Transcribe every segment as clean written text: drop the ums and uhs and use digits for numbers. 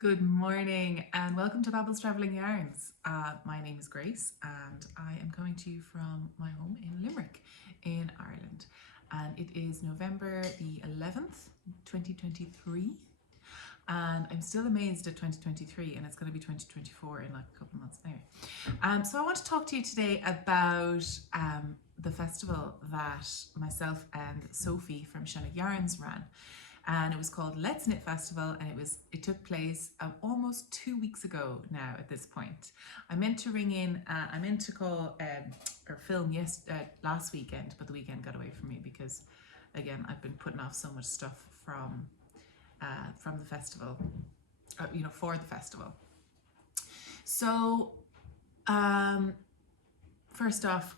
Good morning and welcome to Babbles Travelling Yarns. My name is Grace and I am coming to you from my home in Limerick in Ireland. And it is November the 11th, 2023. And I'm still amazed at 2023 and it's going to be 2024 in like a couple of months. Anyway, so I want to talk to you today about the festival that myself and Sophie from Shannon Yarns ran, and it was called Let's Knit Festival, and it took place almost 2 weeks ago now. At this point, I meant to ring in. I meant to call or film last weekend, but the weekend got away from me because, again, I've been putting off so much stuff from the festival, for the festival. So, first off,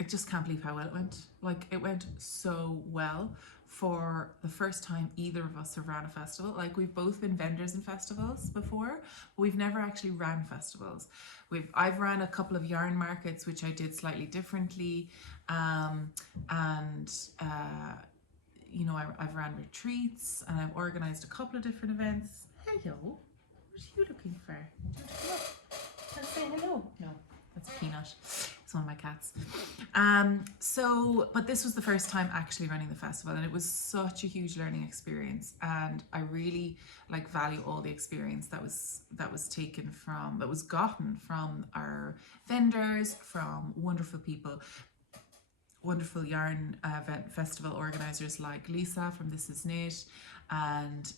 I just can't believe how well it went. Like, it went so well. For the first time either of us have ran a festival. Like, we've both been vendors in festivals before, but we've never actually ran festivals. I've ran a couple of yarn markets, which I did slightly differently, and I've ran retreats and I've organized a couple of different events. Hello, what are you looking for? Do you want to come up and say hello? No, that's Peanut. It's one of my cats. But this was the first time actually running the festival, and it was such a huge learning experience. And I really value all the experience that was gotten from our vendors, from wonderful people, wonderful yarn festival organizers like Lisa from This Is Knit, and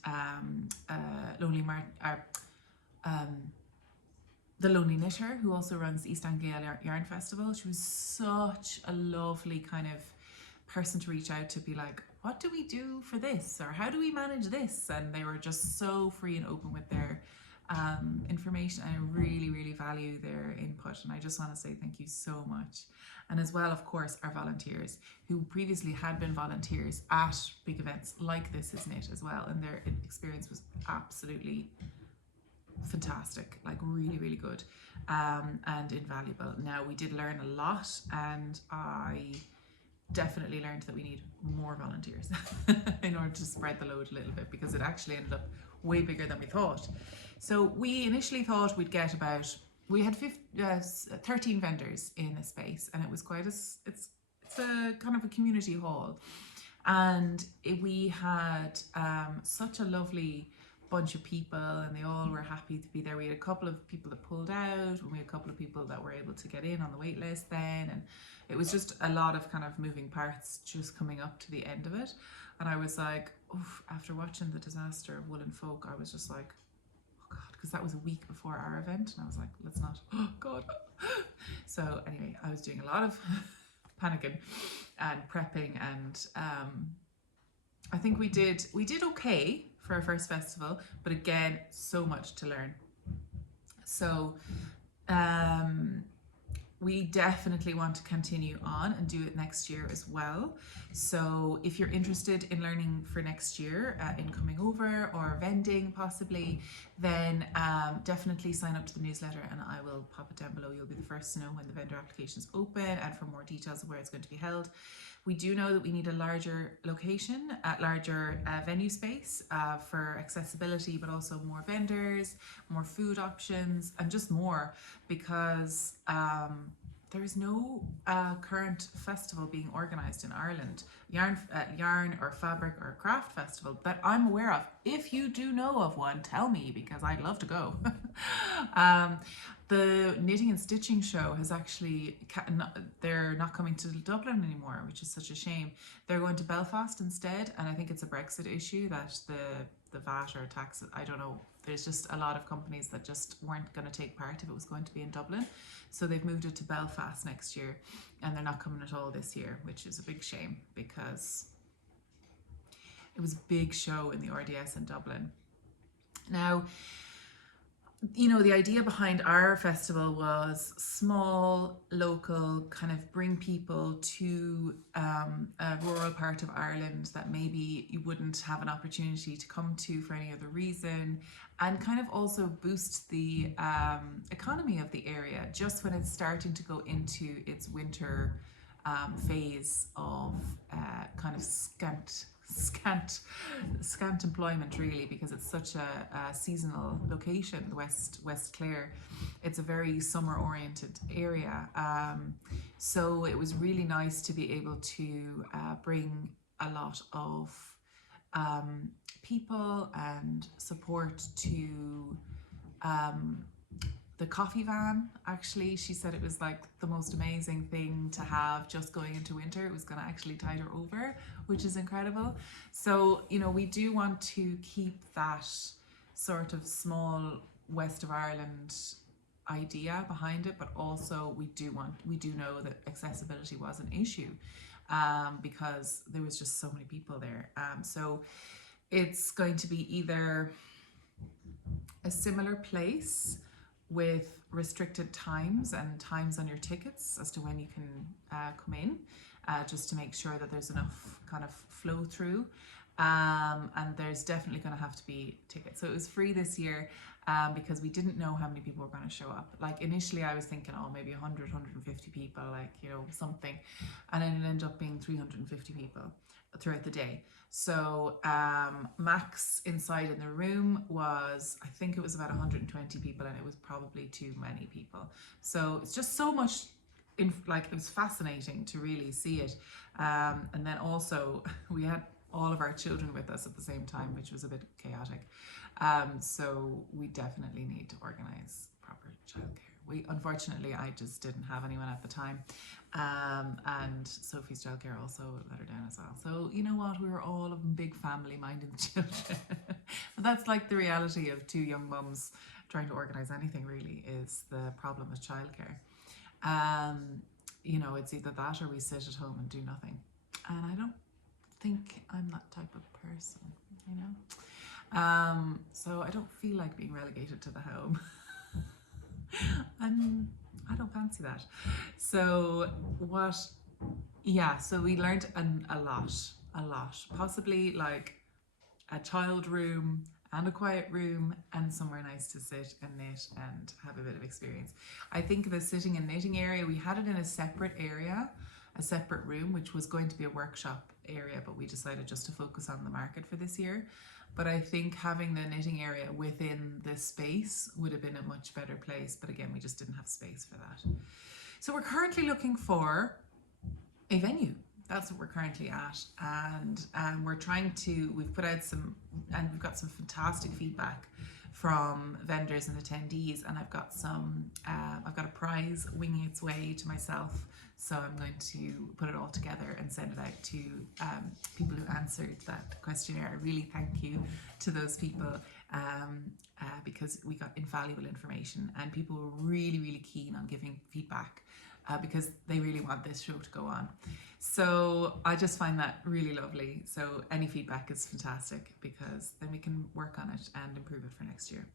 the Lonely Knitter, who also runs the East Anglia Yarn Festival. She was such a lovely kind of person to reach out to, be like, what do we do for this, or how do we manage this? And they were just so free and open with their information. I really, really value their input, and I just want to say thank you so much. And as well, of course, our volunteers, who previously had been volunteers at big events like This Is Knit as well, and their experience was absolutely fantastic, like really, really good, and invaluable. Now, we did learn a lot, and I definitely learned that we need more volunteers in order to spread the load a little bit, because it actually ended up way bigger than we thought. So we initially thought we'd get we had 13 vendors in a space, and it was it's a kind of a community hall, and we had such a lovely bunch of people, and they all were happy to be there. We had a couple of people that pulled out, and we had a couple of people that were able to get in on the wait list then, and it was just a lot of kind of moving parts just coming up to the end of it. And I was like, oof, after watching the disaster of Woolen Folk, I was just like, oh god, because that was a week before our event, and I was like, let's not, oh god. So anyway, I was doing a lot of panicking and prepping, and I think we did okay for our first festival, but again, so much to learn. So we definitely want to continue on and do it next year as well. So if you're interested in learning for next year, in coming over or vending possibly, then definitely sign up to the newsletter, and I will pop it down below. You'll be the first to know when the vendor applications open, and for more details of where it's going to be held. We do know that we need a larger location, larger venue space for accessibility, but also more vendors, more food options, and just more, because there is no current festival being organised in Ireland, yarn or fabric or craft festival, that I'm aware of. If you do know of one, tell me, because I'd love to go. The Knitting and Stitching show has actually, they're not coming to Dublin anymore, which is such a shame. They're going to Belfast instead, and I think it's a Brexit issue that the VAT or tax, I don't know, there's just a lot of companies that just weren't going to take part if it was going to be in Dublin. So they've moved it to Belfast next year, and they're not coming at all this year, which is a big shame, because it was a big show in the RDS in Dublin. Now, the idea behind our festival was small, local, kind of bring people to a rural part of Ireland that maybe you wouldn't have an opportunity to come to for any other reason, and kind of also boost the economy of the area just when it's starting to go into its winter phase of kind of scant employment really, because it's such a seasonal location, the West Clare. It's a very summer oriented area, so it was really nice to be able to bring a lot of people and support to the coffee van. Actually, she said it was like the most amazing thing to have just going into winter. It was going to actually tide her over, which is incredible. So, you know, we do want to keep that sort of small west of Ireland idea behind it, but also we do know that accessibility was an issue, because there was just so many people there. So it's going to be either a similar place with restricted times and times on your tickets as to when you can come in, just to make sure that there's enough kind of flow through. And there's definitely going to have to be tickets. So it was free this year, because we didn't know how many people were going to show up. Like initially I was thinking, oh, maybe 100, 150 people, like, you know, something. And then it ended up being 350 people throughout the day. So max inside in the room was, I think it was about 120 people, and it was probably too many people. So it's just so much, like, it was fascinating to really see it. And then also we had all of our children with us at the same time, which was a bit chaotic. So we definitely need to organise proper childcare. Unfortunately, I just didn't have anyone at the time. And Sophie's childcare also let her down as well. So you know what, we were all a big family minding the children. But that's like the reality of two young mums trying to organise anything, really, is the problem with childcare. You know, it's either that or we sit at home and do nothing. And I don't think I'm that type of person, you know. So I don't feel like being relegated to the home. And I don't fancy that. So so we learned a lot. Possibly like a child room and a quiet room and somewhere nice to sit and knit and have a bit of experience. I think the sitting and knitting area, we had it in a separate area, a separate room, which was going to be a workshop area, but we decided just to focus on the market for this year. But I think having the knitting area within the space would have been a much better place. But again, we just didn't have space for that. So we're currently looking for a venue. That's what we're currently at. And we've put out and we've got some fantastic feedback from vendors and attendees. And I've got a prize winging its way to myself. So I'm going to put it all together and send it out to people who answered that questionnaire. I really thank you to those people, because we got invaluable information and people were really, really keen on giving feedback, because they really want this show to go on. So I just find that really lovely. So any feedback is fantastic, because then we can work on it and improve it for next year.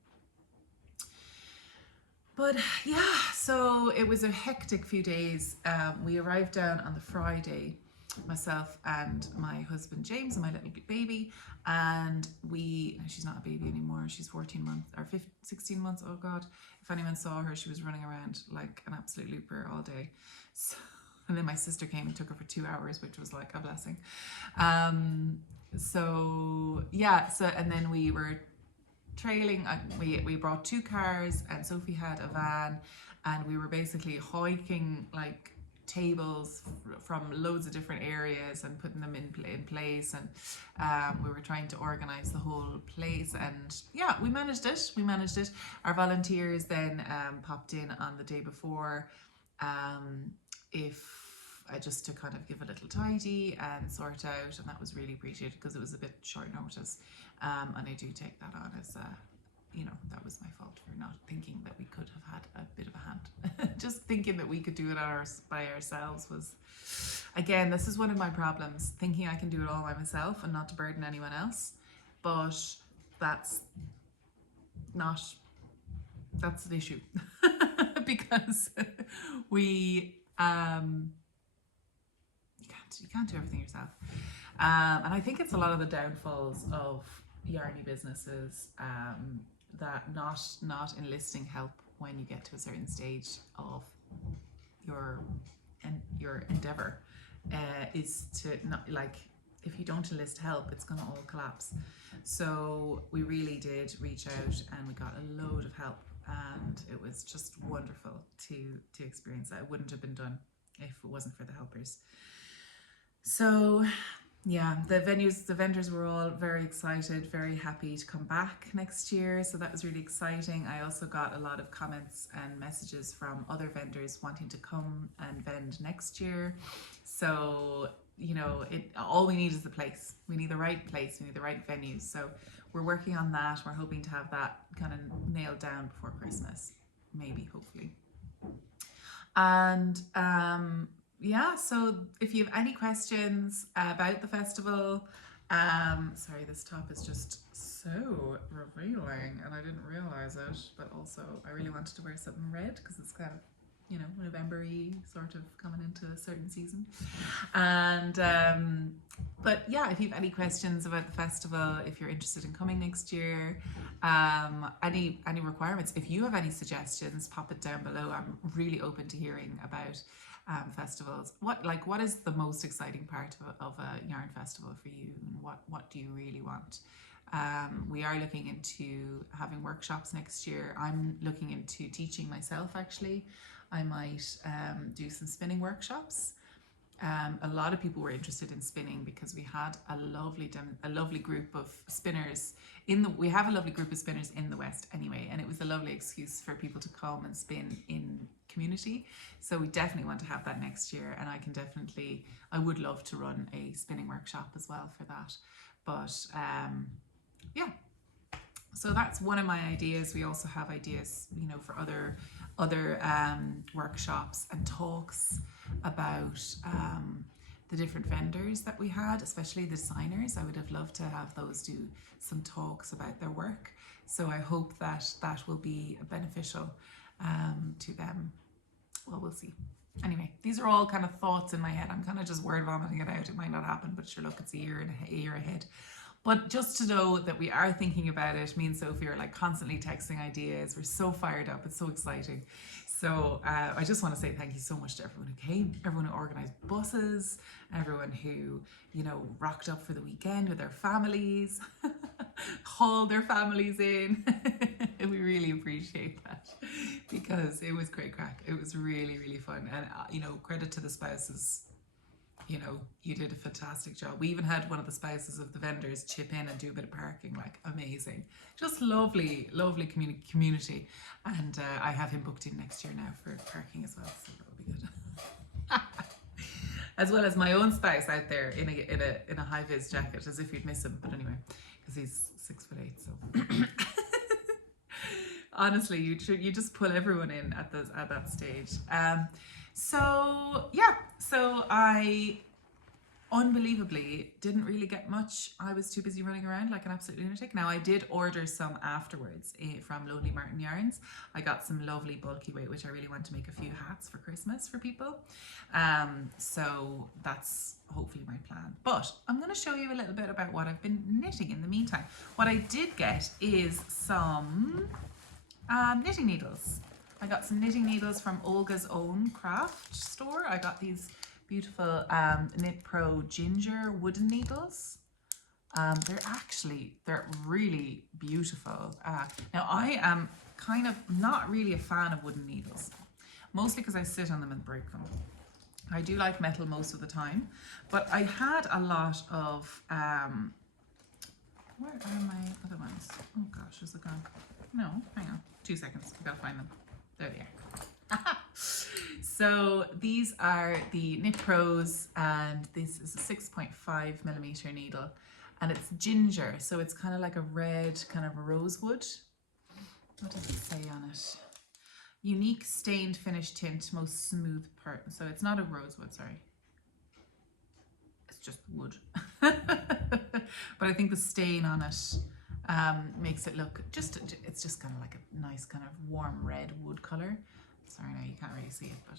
But yeah, so it was a hectic few days. We arrived down on the Friday, myself and my husband James and my little baby, and she's not a baby anymore, she's 14 months or 16 months, oh god, if anyone saw her, she was running around like an absolute looper all day. So, and then my sister came and took her for 2 hours, which was like a blessing. So and then we were trailing. We brought 2 cars and Sophie had a van, and we were basically hiking like tables from loads of different areas and putting them in place, and we were trying to organize the whole place, and yeah, we managed it. Our volunteers then popped in on the day before, just to kind of give a little tidy and sort out, and that was really appreciated because it was a bit short notice, and I do take that on as that was my fault for not thinking that we could have had a bit of a hand. Just thinking that we could do it by ourselves was, again, this is one of my problems, thinking I can do it all by myself and not to burden anyone else. But that's an issue because you can't do everything yourself. And I think it's a lot of the downfalls of yarny businesses, that not enlisting help when you get to a certain stage of your endeavor, is to not, like, if you don't enlist help, it's going to all collapse. So we really did reach out and we got a load of help, and it was just wonderful to experience that. It wouldn't have been done if it wasn't for the helpers. So yeah, the vendors were all very excited, very happy to come back next year. So that was really exciting. I also got a lot of comments and messages from other vendors wanting to come and vend next year. So, you know, all we need is the place. We need the right place. We need the right venues. So we're working on that. We're hoping to have that kind of nailed down before Christmas, maybe, hopefully. And yeah, so if you have any questions about the festival, sorry, this top is just so revealing and I didn't realize it, but also I really wanted to wear something red because it's kind of, you know, November-y, sort of coming into a certain season. And but yeah, if you have any questions about the festival, if you're interested in coming next year, any requirements, if you have any suggestions, pop it down below. I'm really open to hearing about festivals. What is the most exciting part of a yarn festival for you, and what do you really want? We are looking into having workshops next year. I'm looking into teaching myself, actually. I might do some spinning workshops. A lot of people were interested in spinning because we had a lovely group of spinners we have a lovely group of spinners in the West anyway, and it was a lovely excuse for people to come and spin in community. So we definitely want to have that next year, and I would love to run a spinning workshop as well for that. But yeah, so that's one of my ideas. We also have ideas, you know, for other workshops and talks about the different vendors that we had, especially the designers. I would have loved to have those do some talks about their work. So I hope that that will be beneficial to them. Well, we'll see. Anyway, these are all kind of thoughts in my head. I'm kind of just word vomiting it out. It might not happen, but sure, look, it's a year ahead. But just to know that we are thinking about it, me and Sophie are like constantly texting ideas. We're so fired up. It's so exciting. So I just want to say thank you so much to everyone who came, everyone who organised buses, everyone who, you know, rocked up for the weekend with their families, hauled their families in. We really appreciate that because it was great crack. It was really, really fun. And, you know, credit to the spouses. You know, you did a fantastic job. We even had one of the spouses of the vendors chip in and do a bit of parking, like amazing. Just lovely, lovely community. And I have him booked in next year now for parking as well, so that'll be good. As well as my own spouse out there in a high-vis jacket, as if you'd miss him. But anyway, because he's 6'8", so. Honestly, you just pull everyone in at that stage. So yeah, so I unbelievably didn't really get much. I was too busy running around like an absolute lunatic. Now I did order some afterwards from Lonely Martin Yarns. I got some lovely bulky weight, which I really want to make a few hats for Christmas for people. So that's hopefully my plan. But I'm going to show you a little bit about what I've been knitting in the meantime. What I did get is some knitting needles. I got some knitting needles from Olga's Own Craft store. I got these beautiful Knit Pro Ginger wooden needles. They're really beautiful. Now I am kind of not really a fan of wooden needles, mostly because I sit on them and break them. I do like metal most of the time, but I had a lot of, where are my other ones? Oh gosh, is it gone? No, hang on, 2 seconds, I gotta find them. There they are. So these are the Knit Pros, and this is a 6.5mm needle, and it's ginger, so it's kind of like a red kind of rosewood. What does it say on it? Unique stained finish tint, most smooth part. So it's not a rosewood, sorry. It's just wood. But I think the stain on it makes it look it's just kind of like a nice kind of warm red wood color. Sorry, now you can't really see it, but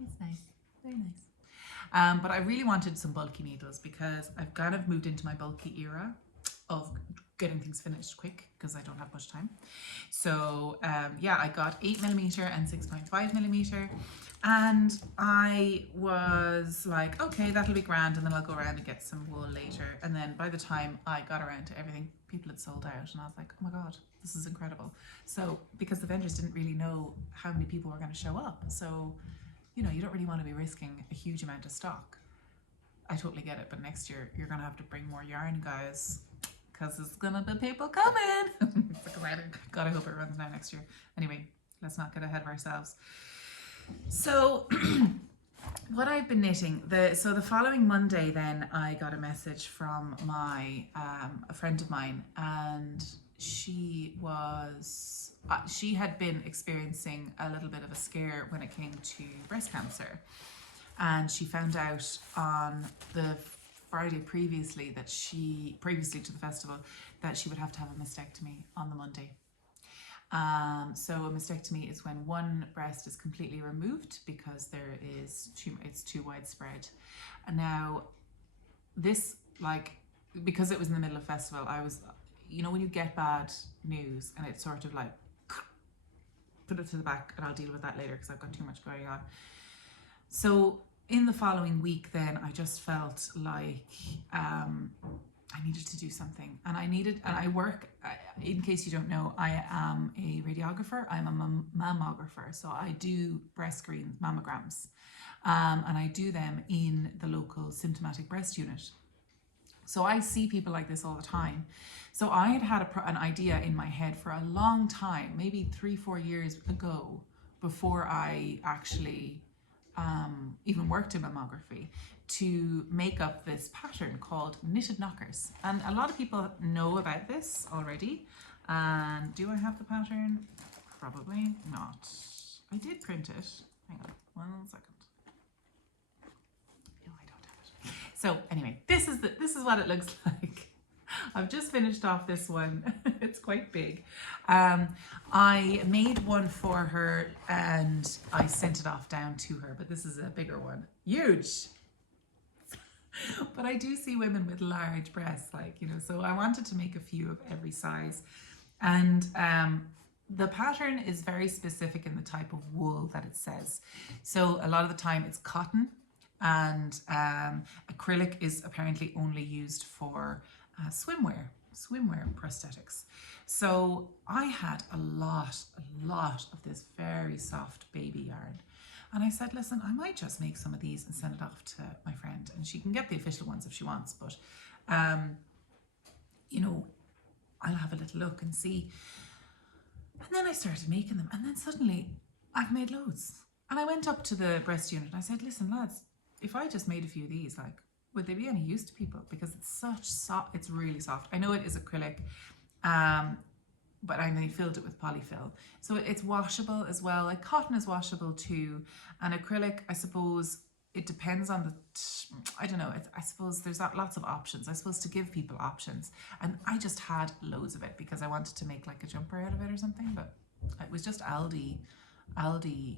it's nice, very nice. But I really wanted some bulky needles because I've kind of moved into my bulky era of getting things finished quick because I don't have much time. So yeah, I got 8mm and 6.5mm, and I was like, okay, that'll be grand, and then I'll go around and get some wool later. And then by the time I got around to everything, people had sold out, and I was like, oh my god, this is incredible. So because the vendors didn't really know how many people were going to show up, so you know, you don't really want to be risking a huge amount of stock. I totally get it, but next year you're going to have to bring more yarn, guys, because there's going to be people coming. God, I hope it runs now next year. Anyway, let's not get ahead of ourselves. So what I've been knitting, so the following Monday then I got a message from my a friend of mine, and she had been experiencing a little bit of a scare when it came to breast cancer, and she found out on the Friday previously to the festival, that she would have to have a mastectomy on the Monday. So a mastectomy is when one breast is completely removed because it's too widespread. And now this, like, because it was in the middle of festival, I was, you know, when you get bad news and it's sort of like, put it to the back and I'll deal with that later because I've got too much going on. So in the following week then I just felt like I needed to do something, and I work, in case you don't know, I am a radiographer, I'm a mammographer, so I do breast screen mammograms, and I do them in the local symptomatic breast unit. So I see people like this all the time. So I had an idea in my head for a long time, maybe 3-4 years ago, before I actually even worked in mammography, to make up this pattern called knitted knockers. And a lot of people know about this already. And do I have the pattern? Probably not. I did print it. Hang on 1 second. No, I don't have it. So anyway, this is what it looks like. I've just finished off this one. It's quite big. I made one for her and I sent it off down to her, but this is a bigger one. Huge! But I do see women with large breasts, like, you know, so I wanted to make a few of every size. And the pattern is very specific in the type of wool that it says. So a lot of the time it's cotton, and acrylic is apparently only used for swimwear prosthetics. So I had a lot of this very soft baby yarn. And I said, listen, I might just make some of these and send it off to my friend, and she can get the official ones if she wants, but you know, I'll have a little look and see. And then I started making them, and then suddenly I've made loads. And I went up to the breast unit and I said, listen lads, if I just made a few of these, like, would they be any use to people? Because it's really soft. I know it is acrylic, but I only filled it with polyfill. So it's washable as well. Like, cotton is washable too. And acrylic, I suppose, it depends on I don't know, I suppose there's lots of options. I suppose to give people options. And I just had loads of it because I wanted to make like a jumper out of it or something, but it was just Aldi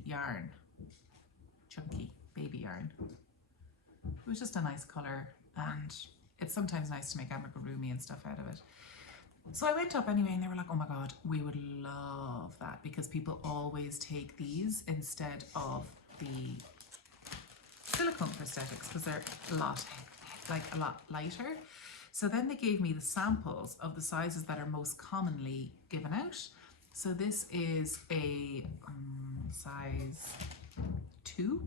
yarn. Chunky baby yarn. It was just a nice colour, and it's sometimes nice to make amigurumi and stuff out of it. So I went up anyway, and they were like, oh my god, we would love that, because people always take these instead of the silicone prosthetics because they're a lot lighter. So then they gave me the samples of the sizes that are most commonly given out. So this is a size 2.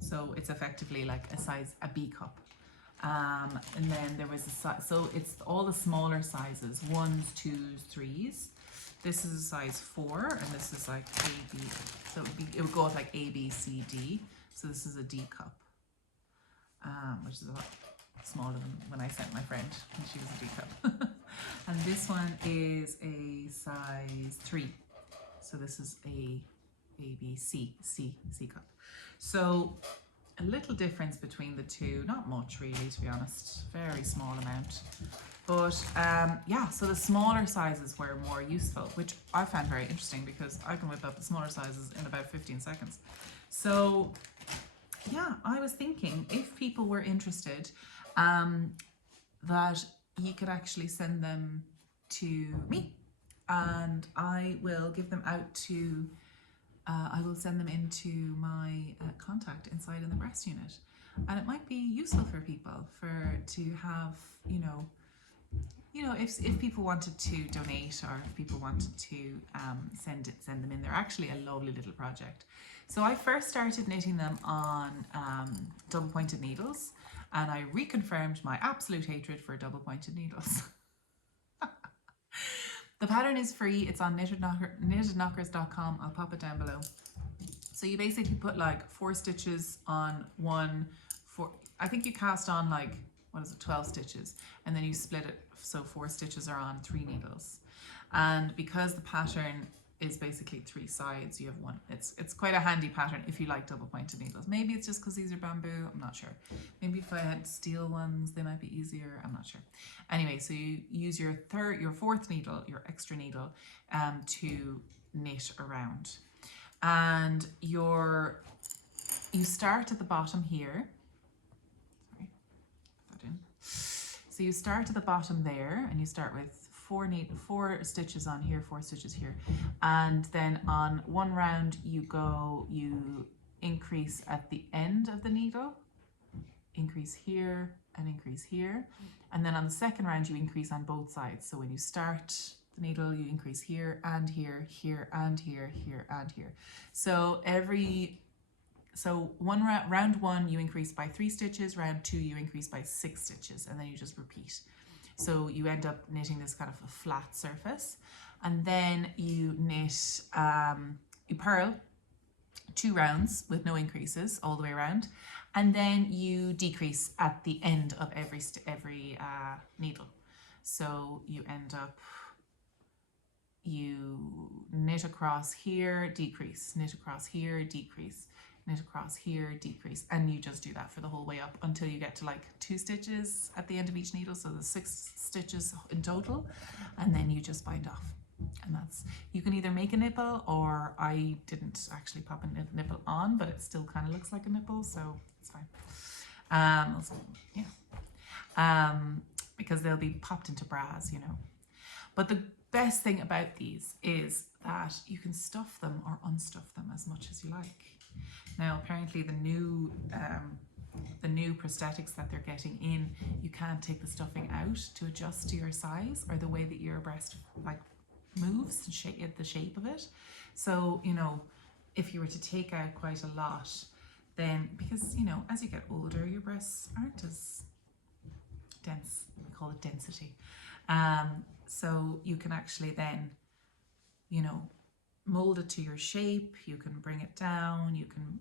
So it's effectively like a B cup. And then there was a size, so it's all the smaller sizes, 1s, 2s, 3s. This is a size 4, and this is like A, B. So it would go with like A, B, C, D. So this is a D cup, which is a lot smaller than when I sent my friend, and she was a D cup. And this one is a size 3. So this is a B, C cup. So a little difference between the two, not much really, to be honest, very small amount. But yeah, so the smaller sizes were more useful, which I found very interesting because I can whip up the smaller sizes in about 15 seconds. So yeah, I was thinking if people were interested, that you could actually send them to me, and I will give them out to, I will send them into my contact inside in the breast unit. And it might be useful for people to have, if people wanted to donate, or if people wanted to send them in. They're actually a lovely little project. So I first started knitting them on double pointed needles, and I reconfirmed my absolute hatred for double pointed needles. The pattern is free. It's on knittedknockers.com. I'll pop it down below. So you basically put like 4 stitches on I think you cast on like, 12 stitches, and then you split it so 4 stitches are on 3 needles. And because the pattern is basically 3 sides, you have one. It's quite a handy pattern if you like double pointed needles. Maybe it's just because these are bamboo, I'm not sure. Maybe if I had steel ones, they might be easier, I'm not sure. Anyway, so you use your 4th needle, your extra needle, to knit around. And you start at the bottom here. Sorry, put that in. So you start at the bottom there, and you start with 4 stitches on here, 4 stitches here, and then on one round you increase at the end of the needle, increase here and increase here, and then on the second round you increase on both sides. So when you start the needle, you increase here and here, here and here, here and here. So round 1 you increase by 3 stitches, round 2 you increase by 6 stitches, and then you just repeat. So you end up knitting this kind of a flat surface, and then you knit, you purl 2 rounds with no increases all the way around, and then you decrease at the end of every needle. So you end up, you knit across here, decrease, knit across here, decrease, knit across here, decrease, and you just do that for the whole way up until you get to like 2 stitches at the end of each needle, so there's 6 stitches in total, and then you just bind off. And that's, you can either make a nipple, or I didn't actually pop a nipple on, but it still kind of looks like a nipple, so it's fine. Because they'll be popped into bras, But the best thing about these is that you can stuff them or unstuff them as much as you like. Now, apparently the new prosthetics that they're getting in, you can't take the stuffing out to adjust to your size or the way that your breast like moves and the shape of it. So, if you were to take out quite a lot, then, because, as you get older, your breasts aren't as dense. We call it density. So you can actually then, mold it to your shape. You can bring it down. You can,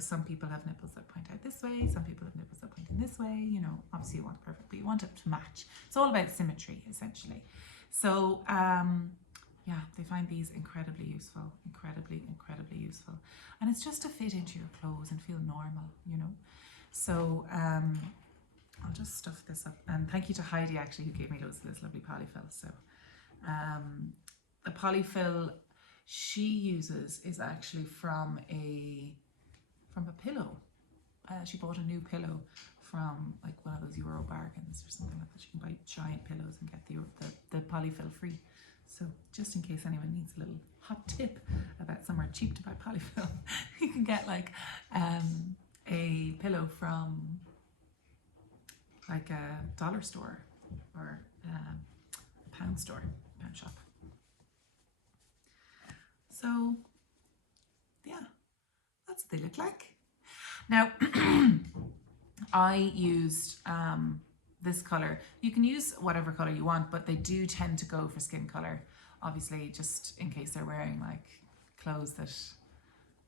some people have nipples that point out this way. Some people have nipples that point in this way. Obviously you want it perfect, but you want it to match. It's all about symmetry, essentially. So, yeah, they find these incredibly useful, incredibly useful. And it's just to fit into your clothes and feel normal, So, I'll just stuff this up. And thank you to Heidi, actually, who gave me loads of this lovely polyfill. So, the polyfill she uses is actually from a pillow. She bought a new pillow from like one of those Euro bargains or something like that. You can buy giant pillows and get the polyfill free. So just in case anyone needs a little hot tip about somewhere cheap to buy polyfill, you can get like a pillow from like a dollar store or a pound shop. So yeah, that's what they look like. Now, I used this color. You can use whatever color you want, but they do tend to go for skin color, obviously, just in case they're wearing like clothes that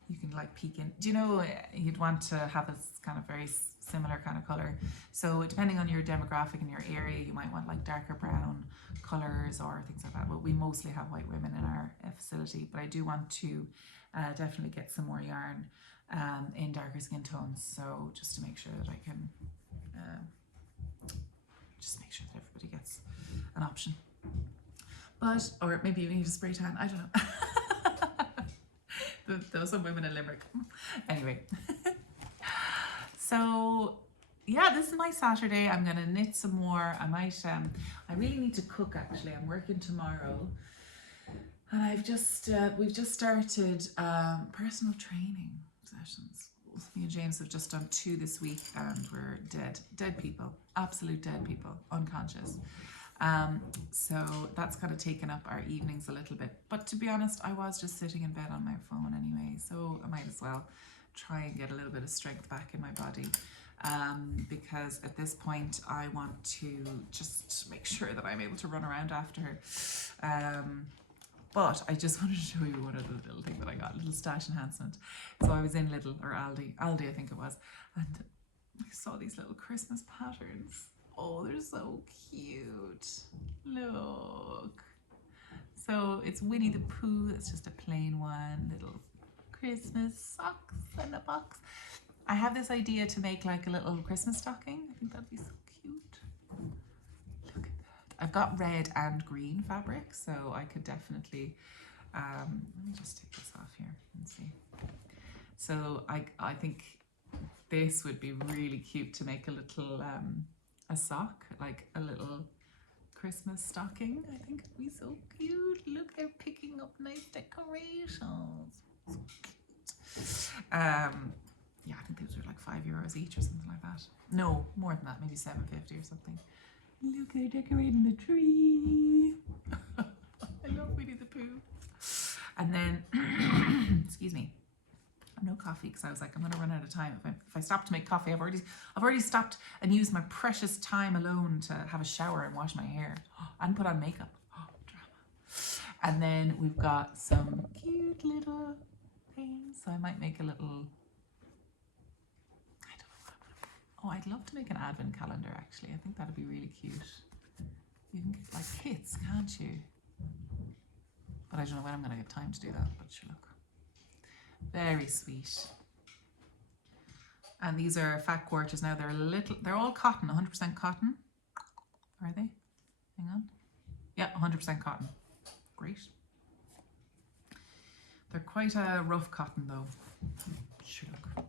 you can like peek in. Do you know, you'd want to have a kind of very similar kind of color. So depending on your demographic in your area, you might want like darker brown colors or things like that. But we mostly have white women in our facility, but I do want to definitely get some more yarn in darker skin tones. So just to make sure that I can just make sure that everybody gets an option. But, or maybe you need a spray tan, I don't know. There were some women in Limerick. Anyway, so yeah, this is my Saturday. I'm gonna knit some more. I might I really need to cook actually. I'm working tomorrow. And we've just started personal training sessions. Me and James have just done 2 this week, and we're dead people, absolute dead people, unconscious. So that's kind of taken up our evenings a little bit. But to be honest, I was just sitting in bed on my phone anyway, so I might as well try and get a little bit of strength back in my body. Because at this point I want to just make sure that I'm able to run around after her. But I just wanted to show you one other little thing that I got, little stash enhancement. So I was in Lidl, or Aldi I think it was, and I saw these little Christmas patterns. Oh, they're so cute. Look. So it's Winnie the Pooh, it's just a plain one, little Christmas socks in a box. I have this idea to make like a little Christmas stocking. I think that'd be so cute. Look at that. I've got red and green fabric, so I could definitely, let me just take this off here and see. So I think this would be really cute to make a little, a sock, like a little Christmas stocking. I think it'd be so cute. Look, they're picking up nice decorations. So cute. Yeah, I think these were like €5 each or something like that. No, more than that, maybe $7.50 or something. Look, they're decorating the tree. I love Winnie the Pooh. And then, excuse me, no coffee because I was like, I'm going to run out of time. If I stop to make coffee, I've already stopped and used my precious time alone to have a shower and wash my hair and put on makeup. Oh, drama. And then we've got some cute little things. So I might make a little, I don't know what I'm going to make. Oh, I'd love to make an advent calendar actually. I think that'd be really cute. You can get like kits, can't you? But I don't know when I'm going to get time to do that, but sure, look. Very sweet. And these are fat quarters now. They're all cotton, 100% cotton. Are they? Hang on. Yeah, 100% cotton. Great. They're quite a rough cotton though. Sure, look.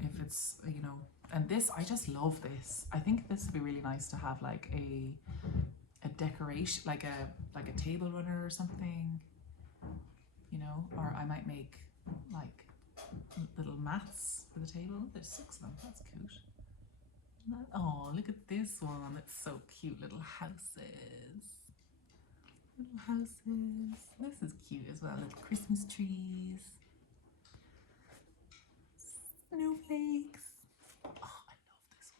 If it's, you know, and this, I just love this. I think this would be really nice to have like a decoration, like a table runner or something, you know, or I might make like little mats for the table. There's 6 of them. That's cute. Oh, look at this one. It's so cute. Little houses. Little houses. This is cute as well. Little Christmas trees. Snowflakes. Oh, I love this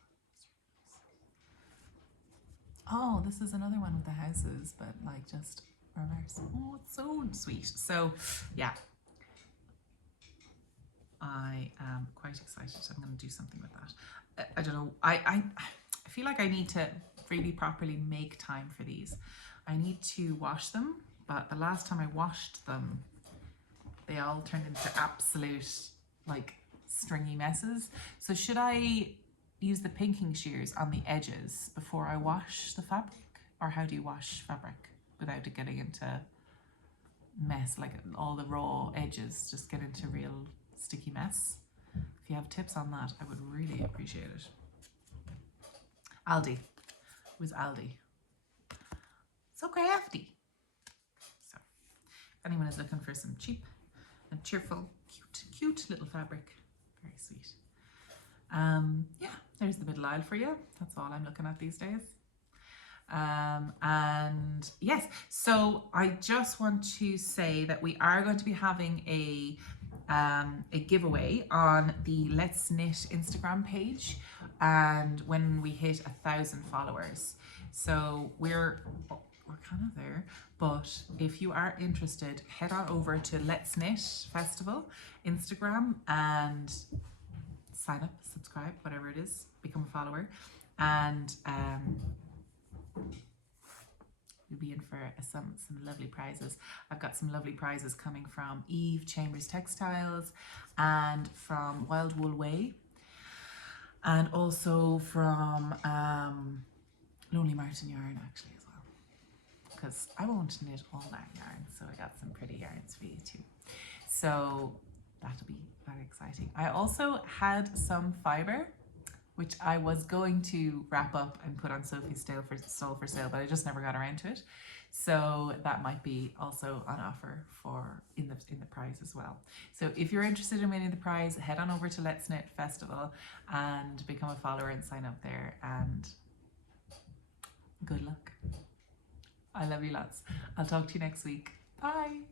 one. Oh, this is another one with the houses, but like just reverse. Oh, it's so sweet. So yeah, I am quite excited. I'm going to do something with that. I don't know. I feel like I need to really properly make time for these. I need to wash them, but the last time I washed them, they all turned into absolute like stringy messes. So should I use the pinking shears on the edges before I wash the fabric? Or how do you wash fabric without it getting into mess, like all the raw edges just get into real sticky mess? If you have tips on that, I would really appreciate it. Aldi. It was Aldi. So crafty. So if anyone is looking for some cheap and cheerful, cute little fabric, very sweet. Yeah, there's the middle aisle for you. That's all I'm looking at these days. And yes, so I just want to say that we are going to be having a giveaway on the Let's Knit Instagram page, and when we hit 1,000 followers. So we're kind of there, but if you are interested, head on over to Let's Knit Festival Instagram and sign up, subscribe, whatever it is, become a follower, and you'll be in for some lovely prizes. I've got some lovely prizes coming from Eve Chambers Textiles and from Wild Wool Way, and also from Lonely Martin Yarn actually as well, because I won't knit all that yarn, so I got some pretty yarns for you too. So that'll be very exciting. I also had some fibre which I was going to wrap up and put on Sophie's stall for sale, but I just never got around to it. So that might be also on offer for in the prize as well. So if you're interested in winning the prize, head on over to Let's Knit Festival and become a follower and sign up there, and good luck. I love you lots. I'll talk to you next week. Bye.